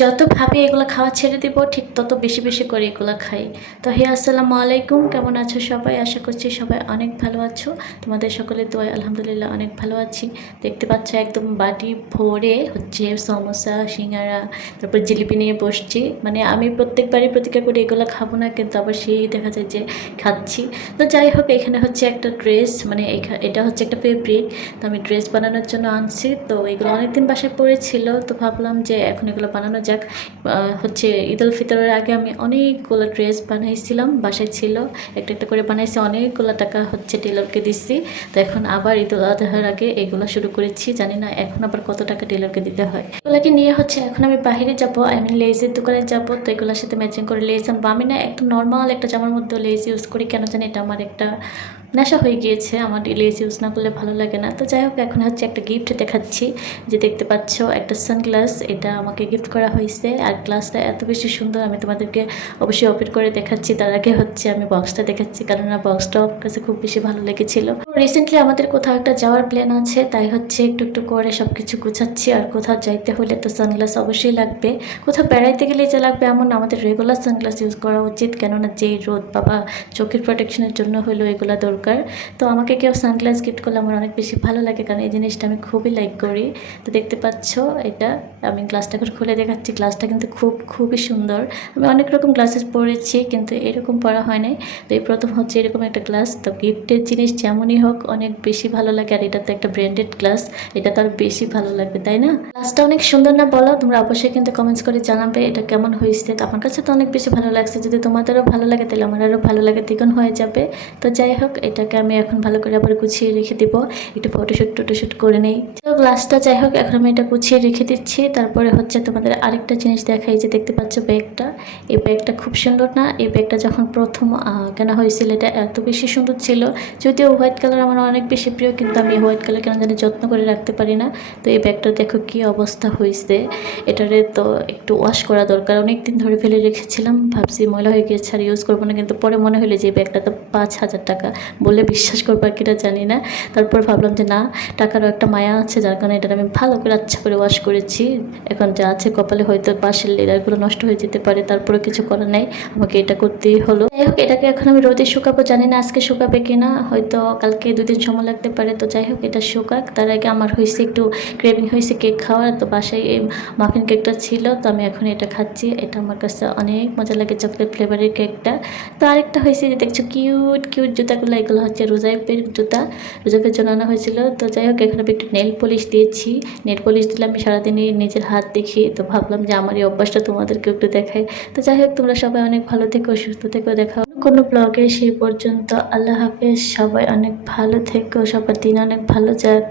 যত ভাবি এগুলো খাওয়া ছেড়ে দিব, ঠিক তত বেশি বেশি করে এগুলো খাই। তো হে, আসসালামু আলাইকুম, কেমন আছো সবাই? আশা করছি সবাই অনেক ভালো আছো। তোমাদের সকলে দোয়ায় আলহামদুলিল্লাহ অনেক ভালো আছি। দেখতে পাচ্ছ একদম বাটি ভরে হচ্ছে সমোসা, সিঙ্গারা, তারপর জিলিপি নিয়ে বসছি। মানে আমি প্রত্যেকবারই প্রতিজ্ঞা করি এগুলো খাব না, কিন্তু আবার সেই দেখা যায় যে খাচ্ছি। তো যাই হোক, এখানে হচ্ছে একটা ড্রেস মানে এটা হচ্ছে একটা ফেব্রিক তো আমি ড্রেস বানানোর জন্য আনছি। তো এগুলো অনেকদিন বাসায় পড়েছিল, তো ভাবলাম যে এখন এগুলো বানানো যাক হচ্ছে ঈদ উল ফিতরের আগে আমি অনেকগুলো ড্রেস বানাইছিলাম, বাসায় ছিল, একটা একটা করে বানাইছি, অনেকগুলো টাকা হচ্ছে টেলরকে দিচ্ছি তো এখন আবার ঈদ উল আজহার আগে এগুলো শুরু করেছি, জানি না এখন আবার কত টাকা টেলরকে দিতে হয়। এগুলোকে নিয়ে হচ্ছে এখন আমি বাইরে যাব আই মিন লেজের দোকানে যাব, তো এগুলোর সাথে ম্যাচিং করে লেস আনব আমি না একটা নর্মাল একটা জামার মধ্যে লেস ইউজ করি, কেন জানি এটা আমার একটা নেশা হয়ে গিয়েছে, আমার ডেলি ইউজ না করলে ভালো লাগে না। তো যাই হোক, এখন হচ্ছে একটা গিফট দেখাচ্ছি, যে দেখতে পাচ্ছ, একটা সানগ্লাস এটা আমাকে গিফট করা হয়েছে। আর গ্লাসটা এত বেশি সুন্দর, আমি তোমাদেরকে অবশ্যই ওপেন করে দেখাচ্ছি। তার আগে হচ্ছে আমি বক্সটা দেখাচ্ছি কারণ বক্সটা বক্সটাও আমার কাছে খুব বেশি ভালো লেগেছিল। রিসেন্টলি আমাদের কোথাও একটা যাওয়ার প্ল্যান আছে, তাই হচ্ছে একটু একটু করে সব কিছু গুছাচ্ছি। আর কোথাও যাইতে হলে তো সানগ্লাস অবশ্যই লাগবে। কোথাও বেড়াইতে গেলে যে লাগবে এমন আমাদের রেগুলার সানগ্লাস ইউজ করা উচিত। কেননা যেই রোদ, বাবা, চোখের প্রোটেকশনের জন্য হলেও এগুলো দরকার। তো আমাকে কেউ সানগ্লাস গিফট করলে আমার অনেক বেশি ভালো লাগে, কারণ এই জিনিসটা আমি খুবই লাইক করি। তো দেখতে পাচ্ছ, এটা আমি গ্লাসটা এখন খুলে দেখাচ্ছি। গ্লাসটা কিন্তু খুব, খুবই সুন্দর। আমি অনেক রকম গ্লাসেস পরেছি, কিন্তু এরকম পরা হয় নাই। তো এই প্রথম হচ্ছে এরকম একটা গ্লাস তো গিফটের জিনিস যেমনই হোক, অনেক বেশি ভালো লাগে। আর এটা তো একটা ব্র্যান্ডেড গ্লাস এটা তো আর বেশি ভালো লাগবে, তাই না? গ্লাসটা অনেক সুন্দর না বলো? তোমরা অবশ্যই কিন্তু কমেন্টস করে জানাবে এটা কেমন হয়েছে। আমার কাছে তো অনেক বেশি ভালো লাগছে। যদি তোমাদেরও ভালো লাগে, তাহলে আমার আরও ভালো লাগে দ্বিগুণ হয়ে যাবে। তো যাই হোক, এটাকে আমি এখন ভালো করে আবার গুছিয়ে রেখে দিব। একটু ফটোশ্যুট টোটোশ্যুট করে নেই। তো গ্লাসটা যাই হোক, এখন আমি এটা গুছিয়ে রেখে দিচ্ছি। তারপরে হচ্ছে তোমাদের আরেকটা জিনিস দেখাই যে দেখতে পাচ্ছ ব্যাগটা। এই ব্যাগটা খুব সুন্দর না? এই ব্যাগটা যখন প্রথম কেনা হয়েছিল, এটা এত বেশি সুন্দর ছিল। যদিও হোয়াইট কালার আমার অনেক বেশি প্রিয়, কিন্তু আমি হোয়াইট কালার কেন জানি যত্ন করে রাখতে পারি না। তো এই ব্যাগটা দেখো কি অবস্থা হয়েছে এটারে তো একটু ওয়াশ করা দরকার। অনেক দিন ধরে ফেলে রেখেছিলাম, ভাবছি ময়লা হয়ে গিয়েছে আর ইউজ করব না, কিন্তু পরে মনে হলো যে এই ব্যাগটা তো পাঁচ হাজার টাকা বলে বিশ্বাস করবার কিনা জানি না। তারপর ভাবলাম যে না, টাকারও একটা মায়া আছে, যার কারণে এটা আমি ভালো করে আচ্ছা করে ওয়াশ করেছি। এখন যা আছে কপালে হয়তো পাশের লেদারগুলো নষ্ট হয়ে যেতে পারে তারপরে কিছু করার নেই। আমাকে এটা করতেই হলো। যাই হোক, এটাকে এখন আমি রোদে শুকাবো, জানি না আজকে শুকাবে কিনা, হয়তো কালকে দুদিন সময় লাগতে পারে। তো যাই হোক, এটা শুকাক তার আগে আমার হয়েছে একটু ক্রেভিং হয়েছে কেক খাওয়ার। তো বাসায় এই মাফিন কেকটা ছিল। তো আমি এখন এটা খাচ্ছি। এটা আমার কাছে অনেক মজা লাগে চকলেট ফ্লেভারের কেকটা তো আরেকটা হয়েছে যে দেখছ কিউট কিউট জুতাগুলো। এগুলো হচ্ছে রোজাইপের জুতা। রোজাইপের জন্য আনা হয়েছিল। তো যাই হোক, এখানে একটু নেল পলিশ দিয়েছি। নেল পলিশ দিলে আমি সারাদিনই নিজের হাত দেখি। তো ভাবলাম যে আমার এই অভ্যাসটা তোমাদেরকে একটু দেখায় তো যাই হোক, তোমরা সবাই অনেক ভালো থেকো, সুস্থ থেকো, দেখা হবে কোনো ব্লগে সেই পর্যন্ত। আল্লাহ হাফেজ, সবাই অনেক ভালো থেকো, সবার দিন অনেক ভালো যাক।